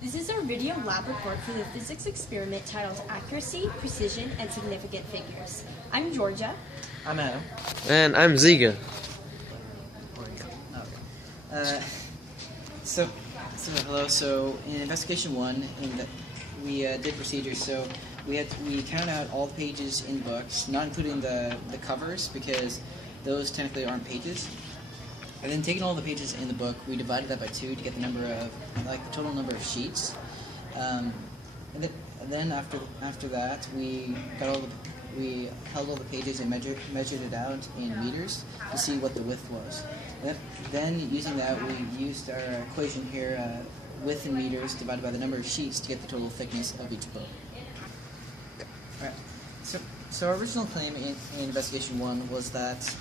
This is our video lab report for the physics experiment titled Accuracy, Precision, and Significant Figures. I'm Georgia. I'm Adam. And I'm Ziga. So hello. So in investigation one, we did procedures. So we counted out all the pages in books, not including the covers because those technically aren't pages. And then taking all the pages in the book, we divided that by 2 to get the number of the total number of sheets. And then after that, we held all the pages and measured it out in meters to see what the width was. Then using that, we used our equation here, width in meters divided by the number of sheets to get the total thickness of each book. Alright, so our original claim in investigation 1 was that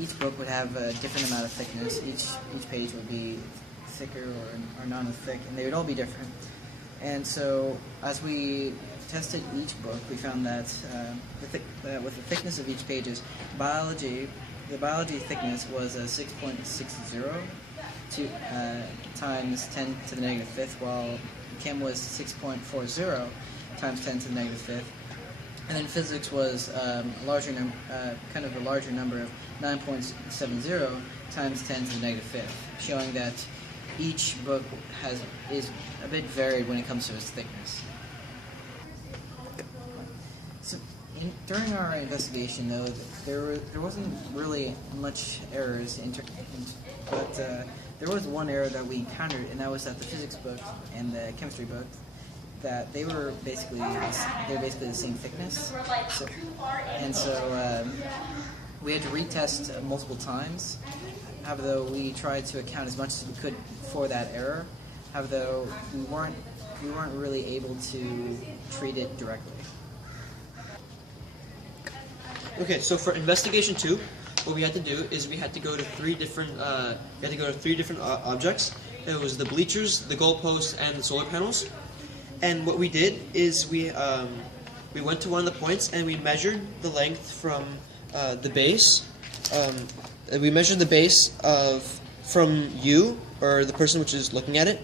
each book would have a different amount of thickness. Each page would be thicker or not as thick, and they would all be different. And so as we tested each book, we found that with the thickness of each pages, the biology thickness was 6.60 times 10 to the negative fifth, while chem was 6.40 times 10 to the negative fifth. And then physics was a larger number of 9.70 times 10 to the negative fifth, showing that each book is a bit varied when it comes to its thickness. So during our investigation, though, there wasn't really much errors, but there was one error that we encountered, and that was that the physics book and the chemistry book, that they were basically the same thickness. So we had to retest multiple times. However, we tried to account as much as we could for that error. However, we weren't really able to treat it directly. Okay, so for investigation 2, what we had to do is we had to go to three different objects. It was the bleachers, the goalposts, and the solar panels. And what we did is we went to one of the points and we measured the length from the base. We measured the base from you, or the person which is looking at it,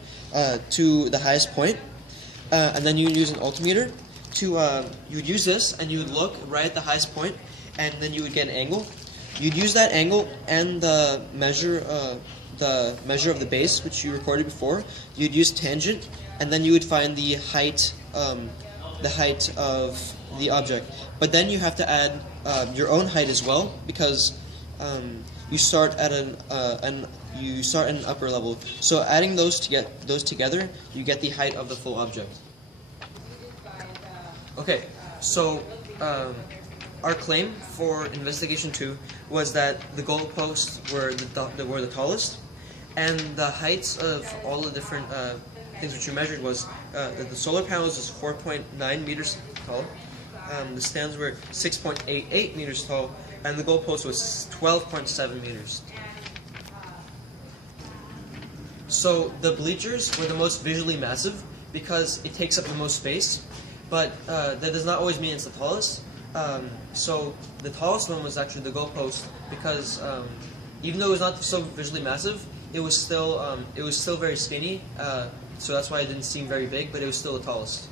to the highest point. And then you would use an altimeter you would use this, and you would look right at the highest point, and then you would get an angle. You'd use that angle and the measure of the base, which you recorded before. You'd use tangent, and then you would find the height of the object. But then you have to add your own height as well, because you start at an upper level. So adding those together, you get the height of the full object. Okay, so our claim for investigation 2 was that the goalposts were the tallest, and the heights of all the different things which we measured was that the solar panels was 4.9 meters tall, the stands were 6.88 meters tall, and the goalpost was 12.7 meters. So the bleachers were the most visually massive because it takes up the most space, but that does not always mean it's the tallest. So the tallest one was actually the goalpost because even though it was not so visually massive, it was still very skinny. So that's why it didn't seem very big, but it was still the tallest.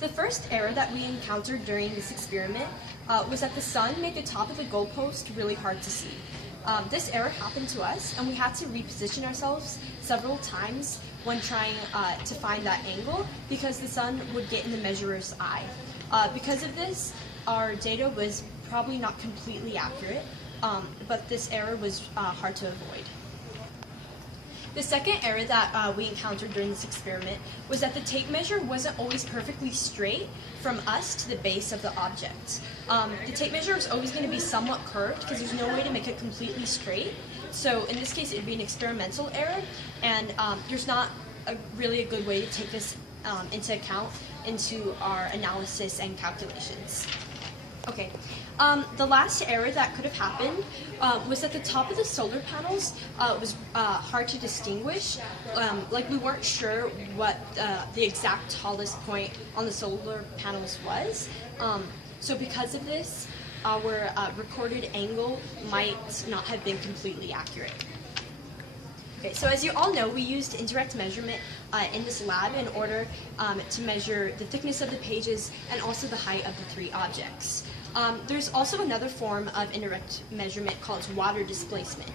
The first error that we encountered during this experiment was that the sun made the top of the goalpost really hard to see. This error happened to us, and we had to reposition ourselves several times when trying to find that angle because the sun would get in the measurer's eye. Because of this, our data was probably not completely accurate, but this error was hard to avoid. The second error that we encountered during this experiment was that the tape measure wasn't always perfectly straight from us to the base of the object. The tape measure is always going to be somewhat curved because there's no way to make it completely straight. So in this case, it would be an experimental error, and there's not really a good way to take this into account into our analysis and calculations. Okay, the last error that could have happened was that the top of the solar panels was hard to distinguish. Like we weren't sure what the exact tallest point on the solar panels was. So because of this, our recorded angle might not have been completely accurate. Okay, so as you all know, we used indirect measurement in this lab in order to measure the thickness of the pages and also the height of the 3 objects. There's also another form of indirect measurement called water displacement.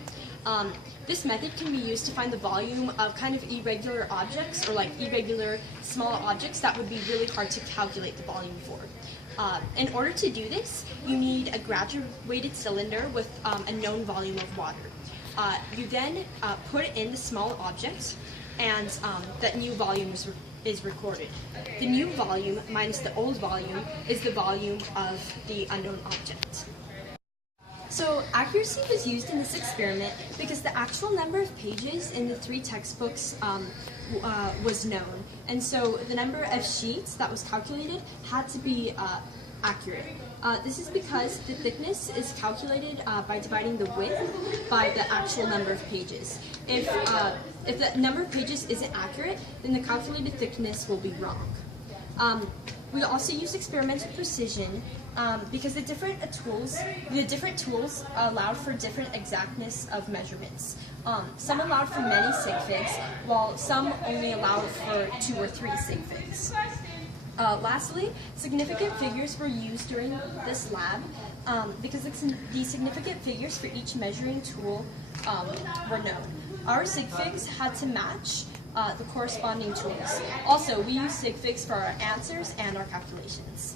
This method can be used to find the volume of kind of irregular objects or like irregular small objects that would be really hard to calculate the volume for. In order to do this, you need a graduated cylinder with a known volume of water. You then put in the small object, and that new volume is recorded. The new volume minus the old volume is the volume of the unknown object. So accuracy was used in this experiment because the actual number of pages in the 3 textbooks was known, and so the number of sheets that was calculated had to be accurate. This is because the thickness is calculated by dividing the width by the actual number of pages. If the number of pages isn't accurate, then the calculated thickness will be wrong. We also use experimental precision because the different tools allowed for different exactness of measurements. Some allowed for many sig figs, while some only allowed for 2 or 3 sig figs. Lastly, significant figures were used during this lab because the significant figures for each measuring tool were known. Our sig figs had to match the corresponding tools. Also, we used sig figs for our answers and our calculations.